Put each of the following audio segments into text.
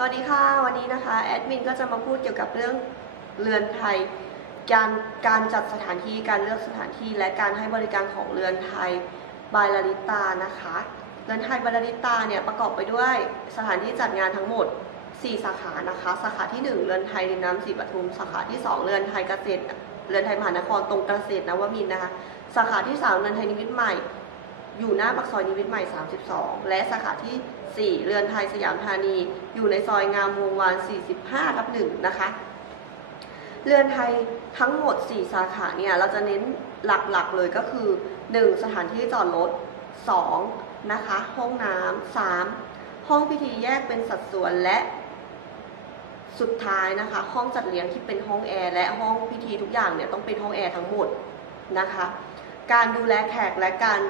สวัสดีค่ะ วันนี้นะคะแอดมินก็จะมาพูดเกี่ยวกับเรื่องเรือนไทย การการจัดสถานที่การเลือกสถานที่และการให้บริการของเรือนไทยบายลาริตานะคะเรือนไทยบายลาริตาเนี่ยประกอบไปด้วยสถานที่จัดงานทั้งหมด 4 สาขานะคะ สาขาที่ 1 เรือนไทยริมน้ำศรีปทุม สาขาที่ 2 เรือนไทยเกษตรเรือนไทยมหานครตรงเกษตรนวมินนะคะ สาขาที่ 3 เรือนไทยนิมิตใหม่ อยู่หน้าปากซอยนิมิตใหม่ 32 และสาขาที่ 4 เรือนไทยสยามธานี อยู่ในซอยงามวงวาน 45ทับ1นะคะ เรือนไทยทั้งหมด 4 สาขาเนี่ย เราจะเน้นหลักๆเลยก็คือ 1. สถานที่จอดรถ 2. นะคะ ห้องน้ำ 3. ห้องพิธีแยกเป็นสัดส่วนและสุดท้ายนะคะ ห้องจัดเลี้ยงที่เป็นห้องแอร์และห้องพิธีทุกอย่างเนี่ยต้องเป็นห้องแอร์ทั้งหมดนะคะ การดูแลแขกและการ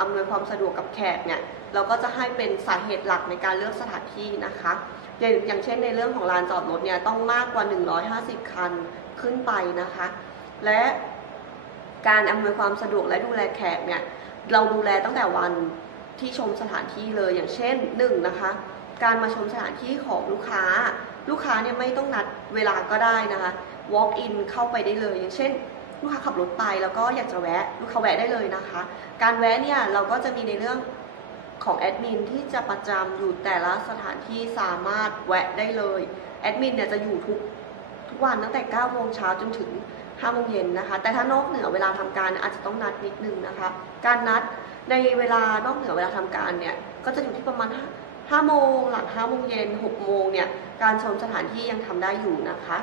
อำนวยความสะดวกกับแขกเนี่ยเราก็จะให้เป็นสาเหตุหลักในการเลือกสถานที่นะคะอย่างอย่างเช่นในเรื่องของลานจอดรถเนี่ยต้องมากกว่า 150 คันขึ้นไปนะคะ และการอำนวยความสะดวกและดูแลแขกเนี่ยเราดูแลตั้งแต่วันที่ชมสถานที่เลยอย่างเช่นหนึ่งนะคะการมาชมสถานที่ของลูกค้า ลูกค้าเนี่ยไม่ต้องนัดเวลาก็ได้นะคะ walk in เข้าไปได้เลย อย่างเช่น ลูกค้าขับรถไปแล้วก็อยากจะแวะลูกค้าแวะได้เลยนะคะ การแวะเนี่ยเราก็จะมีในเรื่องของแอดมินที่จะประจำอยู่แต่ละสถานที่สามารถแวะได้เลยแอดมินเนี่ยจะอยู่ทุกทุกวันตั้งแต่9โมงเช้าจนถึง5โมงเย็นนะคะ แต่ถ้านอกเหนือเวลาทำการอาจจะต้องนัดนิดนึงนะคะ การนัดในเวลานอกเหนือเวลาทำการเนี่ยก็จะอยู่ที่ประมาณ5โมงหลัง5โมงเย็น6โมงเนี่ยการชมสถานที่ยังทำได้อยู่นะคะ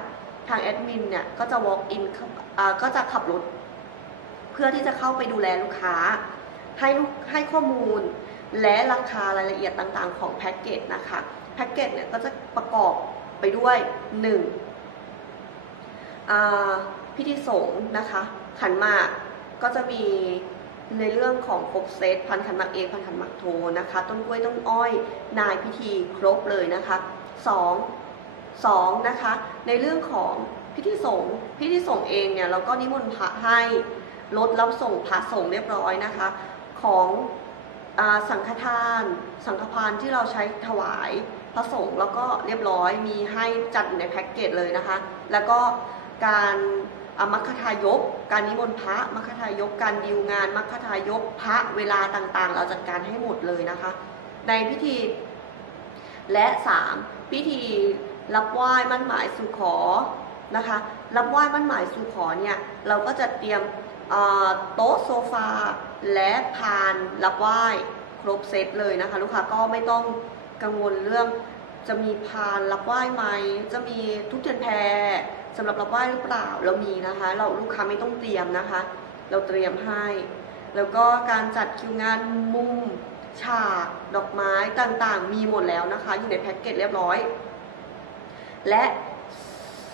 ทางแอดมินเนี่ยก็จะ walk in เข้าอ่าก็จะขับรถ เพื่อที่จะเข้าไปดูแลลูกค้า ให้ลูกให้ข้อมูล และราคารายละเอียดต่างๆ ของแพ็กเกจนะคะแพ็กเกจเนี่ยก็จะประกอบไปด้วย 1. อ่าพิธีสงฆ์นะคะขันหมากก็จะมีในเรื่องของครบเซตพันขันหมากเองพันขันหมากโทนะคะ ต้นกล้วยต้นอ้อย นายพิธีครบเลยนะคะ 2. สองนะคะในเรื่องของพิธีสงฆ์พิธีสงฆ์เองเนี่ยเราก็นิมนต์พระให้รถรับส่งพระสงฆ์เรียบร้อยนะคะ ของอสังฆทาน สังฆพานที่เราใช้ถวายพระสงฆ์แล้วก็เรียบร้อยมีให้จัดในแพ็กเกจเลยนะคะ แล้วก็การมัคคทายก การนิมนต์พระมัคคทายก การดิวงานมัคคทายกพระเวลาต่างๆ เราจัดการให้หมดเลยนะคะ ในพิธีและ 3. พิธี รับไหว้มั่นหมายสู่ขอนะคะ รับไหว้มั่นหมายสู่ขอเนี่ยเราก็จะเตรียมโต๊ะโซฟาและพานรับไหว้ครบเซตเลยนะคะ ลูกค้าก็ไม่ต้องกังวลเรื่องจะมีพานรับไหว้ไหม จะมีทุกเทียนแพรสำหรับรับไหว้หรือเปล่าเรามีนะคะ เราลูกค้าไม่ต้องเตรียมนะคะ เราเตรียมให้ แล้วก็การจัดคิวงานมุมฉากดอกไม้ต่างๆ มีหมดแล้วนะคะ อยู่ในแพ็กเกจเรียบร้อย และ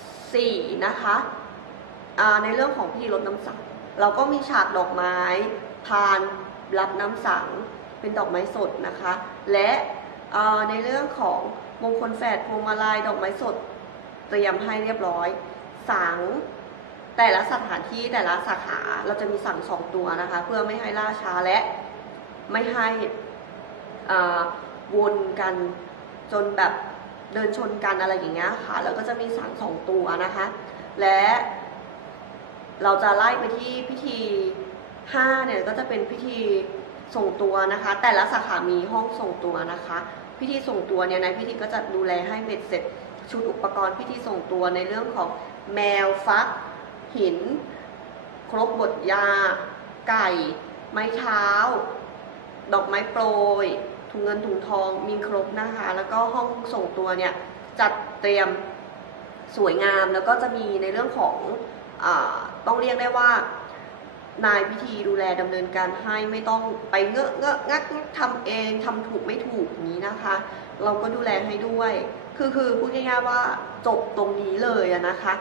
4นะคะในเรื่องของพิธีรดน้ำสัง เราก็มีฉากดอกไม้ พานรับน้ำสัง เป็นดอกไม้สดนะคะ และในเรื่องของมงคลแฝดพวงมาลัยดอกไม้สด เตรียมให้เรียบร้อย สัง แต่ละสถานที่แต่ละสาขาเราจะมีสั่งสองตัวนะคะ เพื่อไม่ให้ล่าช้าและไม่ให้อ่าวนกันจนแบบ เดินชนกันอะไรอย่างเงี้ยค่ะ แล้วก็จะมีสั่งสองตัวนะคะ และเราจะไล่ไปที่พิธี5เนี่ยก็จะเป็นพิธีส่งตัวนะคะ แต่ละสาขามีห้องส่งตัวนะคะ พิธีส่งตัวเนี่ยในพิธีก็จะดูแลให้เบ็ดเสร็จชุดอุปกรณ์พิธีส่งตัวในเรื่องของแมวฟัก หิน ครบบดยา ไก่ ไม้เท้า ดอกไม้โปรย ถุงเงินถุงทองมีครบนะคะ แล้วก็ห้องส่งตัวเนี่ยจัดเตรียมสวยงามแล้วก็จะมีในเรื่องของอต้องเรียกได้ว่านายพิธีดูแลดำเนินการให้ไม่ต้องไปเงอะเงอะงักทำเองทำถูกไม่ถูกอย่างนี้นะคะ เราก็ดูแลให้ด้วย คือคือพูดง่ายๆว่าจบตรงนี้เลยนะคะ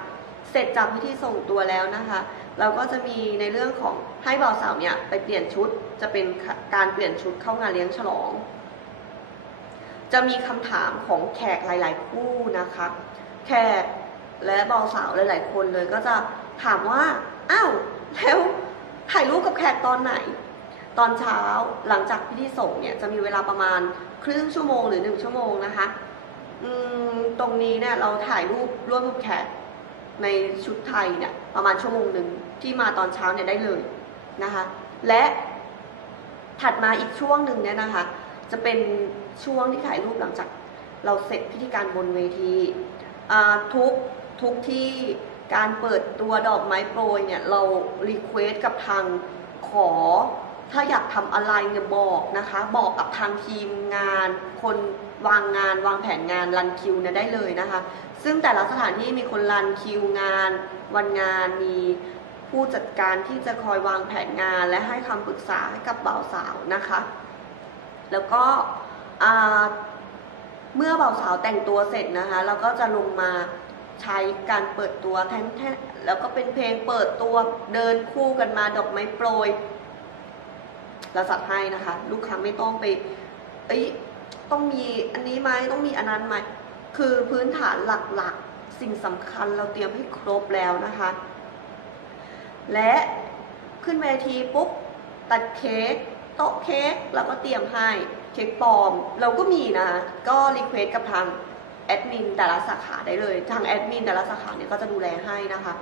เสร็จจากพิธีส่งตัวแล้วนะคะ เราก็จะมีในเรื่องของให้บ่าวสาวเนี่ยไปเปลี่ยนชุดจะเป็นการเปลี่ยนชุดเข้างานเลี้ยงฉลอง จะมีคำถามของแขกหลาย ๆ คู่นะคะ แขกและบ่าวสาวหลาย ๆ คนเลยก็จะถามว่าอ้าวแล้วถ่ายรูปกับแขกตอนไหน ตอนเช้าหลังจากพิธีส่งเนี่ยจะมีเวลาประมาณครึ่งชั่วโมงหรือหนึ่งชั่วโมงนะคะอืมตรงนี้เนี่ยเราถ่ายรูปร่วมกับแขกในชุดไทยเนี่ยประมาณชั่วโมงหนึ่งที่มาตอนเช้าเนี่ยได้เลยนะคะ และถัดมาอีกช่วงหนึ่งเนี่ยนะคะ จะเป็น ช่วงที่ถ่ายรูปหลังจากเราเสร็จพิธีการบนเวทีทุกทุกที่การเปิดตัวดอกไม้โปรยเนี่ยเรารีเควสกับทางขอ ถ้าอยากทำอะไรเนี่ยบอกนะคะ บอกกับทางทีมงาน คนวางงานวางแผนงานรันคิวเนี่ยได้เลยนะคะ ซึ่งแต่ละสถานที่มีคนรันคิวงาน วันงานมีผู้จัดการที่จะคอยวางแผนงาน และให้คำปรึกษาให้กับบ่าวสาวนะคะ แล้วก็ เมื่อบ่าสาวแต่งตัวเสร็จนะคะ เราก็จะลงมาใช้การเปิดตัวแท่นแท่นแล้วก็เป็นเพลงเปิดตัวเดินคู่กันมาดอกไม้โปรยเราจัดให้นะคะ ลูกค้าไม่ต้องไป เอ้ยต้องมีอันนี้ไหมต้องมีอันนั้นไหมคือพื้นฐานหลักๆ สิ่งสำคัญเราเตรียมให้ครบแล้วนะคะ และขึ้นเวทีปุ๊บตัดเค้กโต๊ะเค้กเราก็เตรียมให้ เค้กปลอม เราก็มีนะ ก็รีเควสกับทางแอดมินแต่ละสาขาได้เลย ทางแอดมินแต่ละสาขาเนี่ยก็จะดูแลให้นะคะ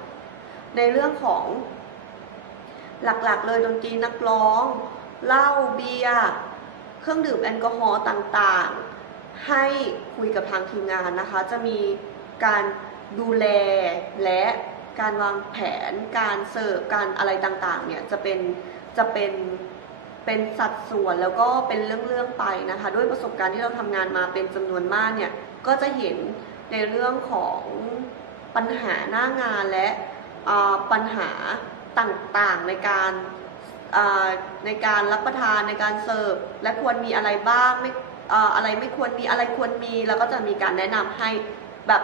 ในเรื่องของหลักๆ เลยดนตรีนักร้องเหล้าเบียร์เครื่องดื่มแอลกอฮอล์ต่างๆ ให้คุยกับทางทีมงานนะคะ จะมีการดูแลและการวางแผน การเสิร์ฟการอะไรต่างๆ เนี่ยจะเป็นจะเป็น เป็นสัดส่วนแล้วก็เป็นเรื่องๆไปนะคะ ด้วยประสบการณ์ที่เราทำงานมาเป็นจำนวนมากเนี่ย ก็จะเห็นในเรื่องของปัญหาหน้างานและปัญหาต่างๆในการในการรับประทานในการเสิร์ฟและควรมีอะไรบ้างไม่อ่าอะไรไม่ควรมีอะไรควรมีแล้วก็จะมีการแนะนำให้แบบ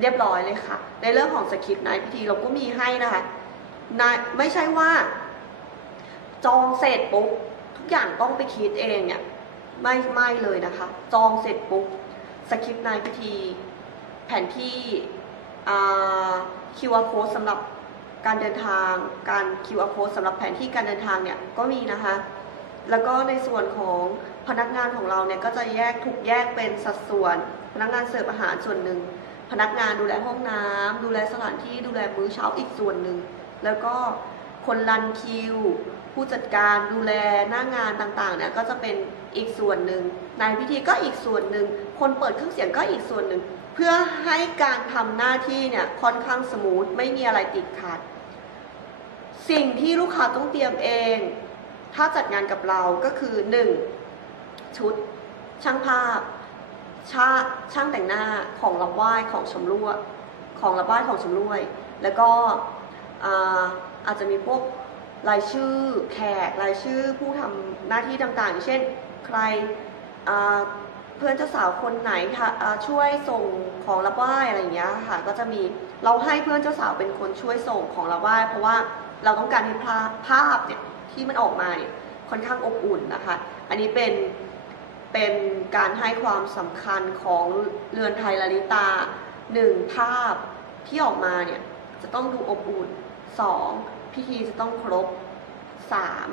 เรียบร้อยเลยค่ะ ในเรื่องของสคริปต์ในพิธีเราก็มีให้นะคะนไม่ใช่ว่า จองเสร็จปุ๊บทุกอย่างต้องไปคิดเองเนี่ยไม่ไม่เลยนะคะ จองเสร็จปุ๊บสคริปต์ในพิธี แผนที่อ่า QR code สำหรับการเดินทางการ QR code สำหรับแผนที่การเดินทางเนี่ยก็มีนะคะ แล้วก็ในส่วนของพนักงานของเราเนี่ยก็จะแยกถูกแยกเป็นสัดส่วน พนักงานเสิร์ฟอาหารส่วนหนึ่ง พนักงานดูแลห้องน้ำดูแลสถานที่ดูแลมื้อเช้าอีกส่วนหนึ่งแล้วก็ คนรันคิว ผู้จัดการดูแลหน้างานต่างๆเนี่ยก็จะเป็นอีกส่วนหนึ่งนายพิธีก็อีกส่วนหนึ่ง คนเปิดเครื่องเสียงก็อีกส่วนหนึ่ง เพื่อให้การทำหน้าที่เนี่ยค่อนข้างสมูทไม่มีอะไรติดขัด สิ่งที่ลูกค้าต้องเตรียมเอง ถ้าจัดงานกับเราก็คือ 1. ชุด ช่างภาพช่าช่างแต่งหน้าของรับไหว้ของชำร่วยของรับไหว้ของชำร่วย แล้วก็ อาจจะมีพวกรายชื่อแขกรายชื่อผู้ทำหน้าที่ต่างๆอย่างเช่นใครเพื่อนเจ้าสาวคนไหนค่ะช่วยส่งของรับไหว้อะไรอย่างเงี้ยค่ะก็จะมีเราให้เพื่อนเจ้าสาวเป็นคนช่วยส่งของรับไหว้เพราะว่าเราต้องการให้ภาพภาพเนี่ยที่มันออกมาเนี่ยค่อนข้างอบอุ่นนะคะ อันนี้เป็นเป็นการให้ความสำคัญของเรือนไทยลลิตาหนึ่งภาพที่ออกมาเนี่ยจะต้องดูอบอุ่น สองพิธีจะต้องครบสาม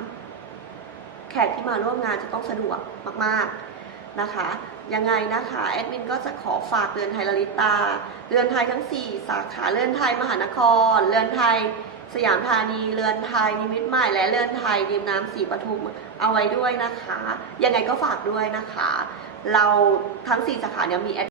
แขกที่มาร่วมงานจะต้องสะดวกมากๆนะคะยังไงนะคะแอดมินก็จะขอฝากเรือนไทยลลิตาเรือนไทยทั้ง 4 สาขาเรือนไทยมหานคร เรือนไทยสยามธานีเรือนไทยนิมิตรใหม่และเรือนไทยริมน้ำสีปทุมเอาไว้ด้วยนะคะ ยังไงก็ฝากด้วยนะคะ เราทั้ง 4 สาขาเนี่ยมีแอด